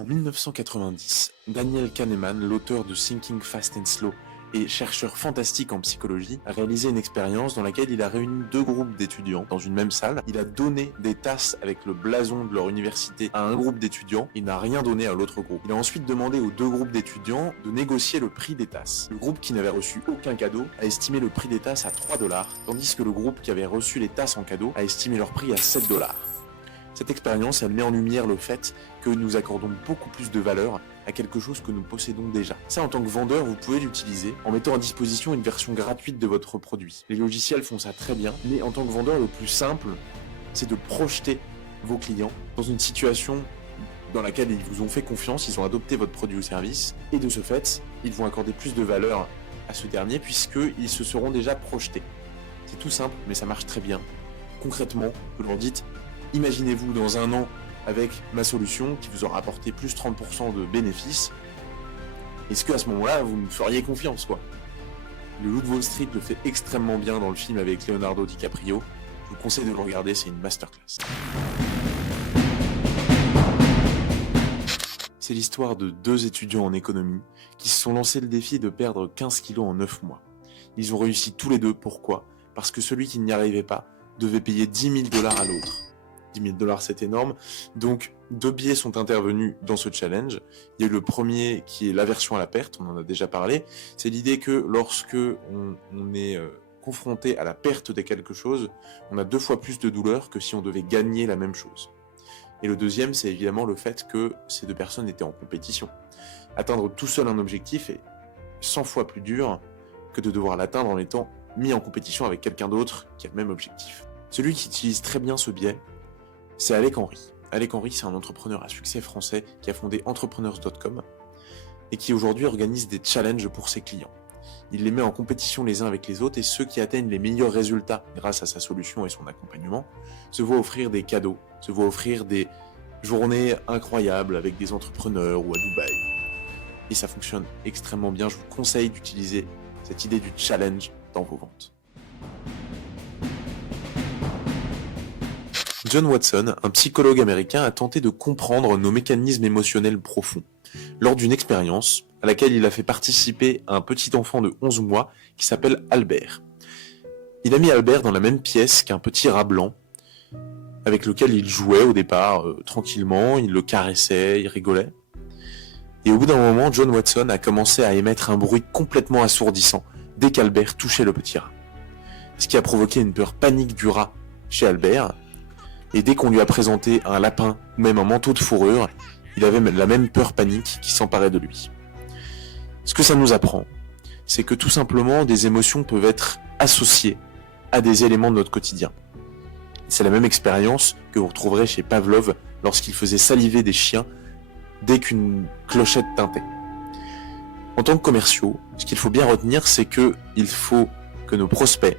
En 1990, Daniel Kahneman, l'auteur de Thinking Fast and Slow et chercheur fantastique en psychologie, a réalisé une expérience dans laquelle il a réuni deux groupes d'étudiants dans une même salle. Il a donné des tasses avec le blason de leur université à un groupe d'étudiants, il n'a rien donné à l'autre groupe. Il a ensuite demandé aux deux groupes d'étudiants de négocier le prix des tasses. Le groupe qui n'avait reçu aucun cadeau a estimé le prix des tasses à 3 $, tandis que le groupe qui avait reçu les tasses en cadeau a estimé leur prix à 7 $. Cette expérience, elle met en lumière le fait que nous accordons beaucoup plus de valeur à quelque chose que nous possédons déjà. Ça, en tant que vendeur, vous pouvez l'utiliser en mettant à disposition une version gratuite de votre produit. Les logiciels font ça très bien, mais en tant que vendeur, le plus simple, c'est de projeter vos clients dans une situation dans laquelle ils vous ont fait confiance, ils ont adopté votre produit ou service, et de ce fait, ils vont accorder plus de valeur à ce dernier puisqu'ils se seront déjà projetés. C'est tout simple, mais ça marche très bien. Concrètement, vous leur dites: imaginez-vous dans un an avec ma solution qui vous aura apporté plus 30% de bénéfices. Est-ce qu'à ce moment-là, vous me feriez confiance, quoi? Le Loup de Wall Street le fait extrêmement bien dans le film avec Leonardo DiCaprio. Je vous conseille de le regarder, c'est une masterclass. C'est l'histoire de deux étudiants en économie qui se sont lancés le défi de perdre 15 kilos en 9 mois. Ils ont réussi tous les deux, pourquoi? Parce que celui qui n'y arrivait pas devait payer 10 000 $ à l'autre. 10 000 $, c'est énorme. Donc, deux biais sont intervenus dans ce challenge. Il y a eu le premier qui est l'aversion à la perte, on en a déjà parlé. C'est l'idée que lorsque on est confronté à la perte de quelque chose, on a 2 fois plus de douleur que si on devait gagner la même chose. Et le deuxième, c'est évidemment le fait que ces deux personnes étaient en compétition. Atteindre tout seul un objectif est 100 fois plus dur que de devoir l'atteindre en étant mis en compétition avec quelqu'un d'autre qui a le même objectif. Celui qui utilise très bien ce biais, c'est Alec Henry. Alec Henry, c'est un entrepreneur à succès français qui a fondé entrepreneurs.com et qui aujourd'hui organise des challenges pour ses clients. Il les met en compétition les uns avec les autres et ceux qui atteignent les meilleurs résultats grâce à sa solution et son accompagnement se voient offrir des cadeaux, se voient offrir des journées incroyables avec des entrepreneurs ou à Dubaï. Et ça fonctionne extrêmement bien. Je vous conseille d'utiliser cette idée du challenge dans vos ventes. John Watson, un psychologue américain, a tenté de comprendre nos mécanismes émotionnels profonds lors d'une expérience à laquelle il a fait participer un petit enfant de 11 mois qui s'appelle Albert. Il a mis Albert dans la même pièce qu'un petit rat blanc avec lequel il jouait au départ tranquillement, il le caressait, il rigolait. Et au bout d'un moment, John Watson a commencé à émettre un bruit complètement assourdissant dès qu'Albert touchait le petit rat. Ce qui a provoqué une peur panique du rat chez Albert. Et dès qu'on lui a présenté un lapin ou même un manteau de fourrure, il avait la même peur panique qui s'emparait de lui. Ce que ça nous apprend, c'est que tout simplement des émotions peuvent être associées à des éléments de notre quotidien. C'est la même expérience que vous retrouverez chez Pavlov lorsqu'il faisait saliver des chiens dès qu'une clochette tintait. En tant que commerciaux, ce qu'il faut bien retenir, c'est qu'il faut que nos prospects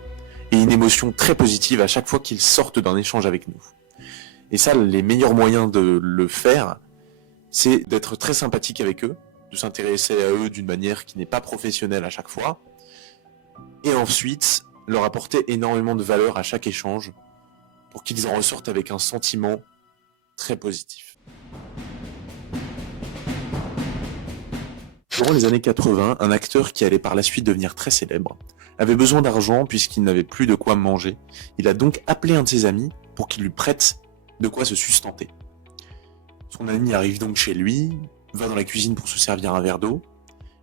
aient une émotion très positive à chaque fois qu'ils sortent d'un échange avec nous. Et ça, les meilleurs moyens de le faire, c'est d'être très sympathique avec eux, de s'intéresser à eux d'une manière qui n'est pas professionnelle à chaque fois, et ensuite leur apporter énormément de valeur à chaque échange pour qu'ils en ressortent avec un sentiment très positif. Durant les années 80, un acteur qui allait par la suite devenir très célèbre avait besoin d'argent puisqu'il n'avait plus de quoi manger. Il a donc appelé un de ses amis pour qu'il lui prête de quoi se sustenter. Son ami arrive donc chez lui, va dans la cuisine pour se servir un verre d'eau,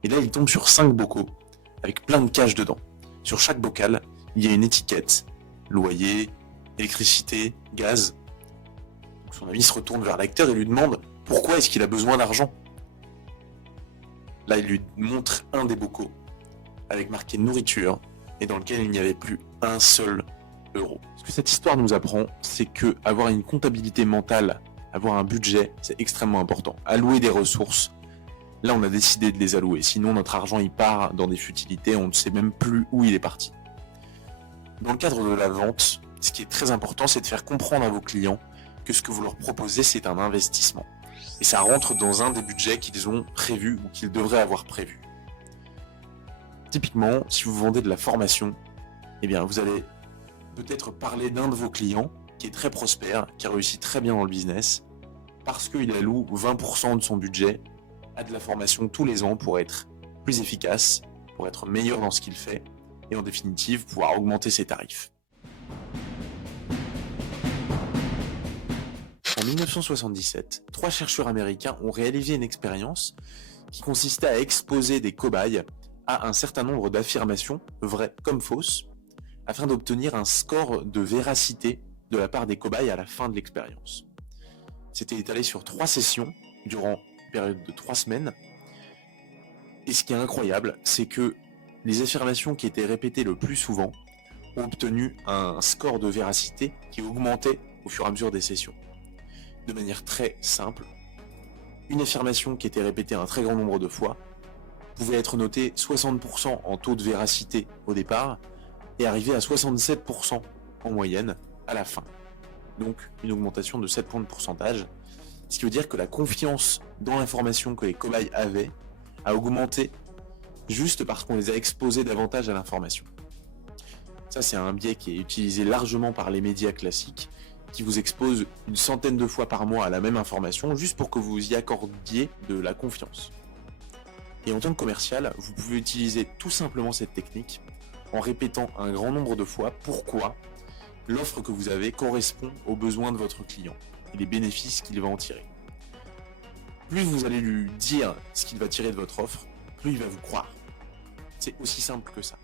et là il tombe sur 5 bocaux, avec plein de cash dedans. Sur chaque bocal, il y a une étiquette, loyer, électricité, gaz. Donc son ami se retourne vers l'acteur et lui demande pourquoi est-ce qu'il a besoin d'argent. Là il lui montre un des bocaux, avec marqué nourriture, et dans lequel il n'y avait plus un seul euro. Ce que cette histoire nous apprend, c'est que avoir une comptabilité mentale, avoir un budget, c'est extrêmement important. Allouer des ressources, là on a décidé de les allouer, sinon notre argent il part dans des futilités, on ne sait même plus où il est parti. Dans le cadre de la vente, ce qui est très important, c'est de faire comprendre à vos clients que ce que vous leur proposez, c'est un investissement. Et ça rentre dans un des budgets qu'ils ont prévus ou qu'ils devraient avoir prévus. Typiquement, si vous vendez de la formation, eh bien vous allez peut-être parler d'un de vos clients qui est très prospère, qui a réussi très bien dans le business, parce qu'il alloue 20% de son budget à de la formation tous les ans pour être plus efficace, pour être meilleur dans ce qu'il fait, et en définitive pouvoir augmenter ses tarifs. En 1977, 3 chercheurs américains ont réalisé une expérience qui consistait à exposer des cobayes à un certain nombre d'affirmations, vraies comme fausses, afin d'obtenir un score de véracité de la part des cobayes à la fin de l'expérience. C'était étalé sur 3 sessions, durant une période de 3 semaines, et ce qui est incroyable, c'est que les affirmations qui étaient répétées le plus souvent ont obtenu un score de véracité qui augmentait au fur et à mesure des sessions. De manière très simple, une affirmation qui était répétée un très grand nombre de fois pouvait être notée 60% en taux de véracité au départ et arriver à 67% en moyenne à la fin. Donc une augmentation de 7 points de pourcentage, ce qui veut dire que la confiance dans l'information que les cobayes avaient a augmenté juste parce qu'on les a exposés davantage à l'information. Ça, c'est un biais qui est utilisé largement par les médias classiques, qui vous exposent une centaine de fois par mois à la même information, juste pour que vous y accordiez de la confiance. Et en tant que commercial, vous pouvez utiliser tout simplement cette technique en répétant un grand nombre de fois pourquoi l'offre que vous avez correspond aux besoins de votre client et les bénéfices qu'il va en tirer. Plus vous allez lui dire ce qu'il va tirer de votre offre, plus il va vous croire. C'est aussi simple que ça.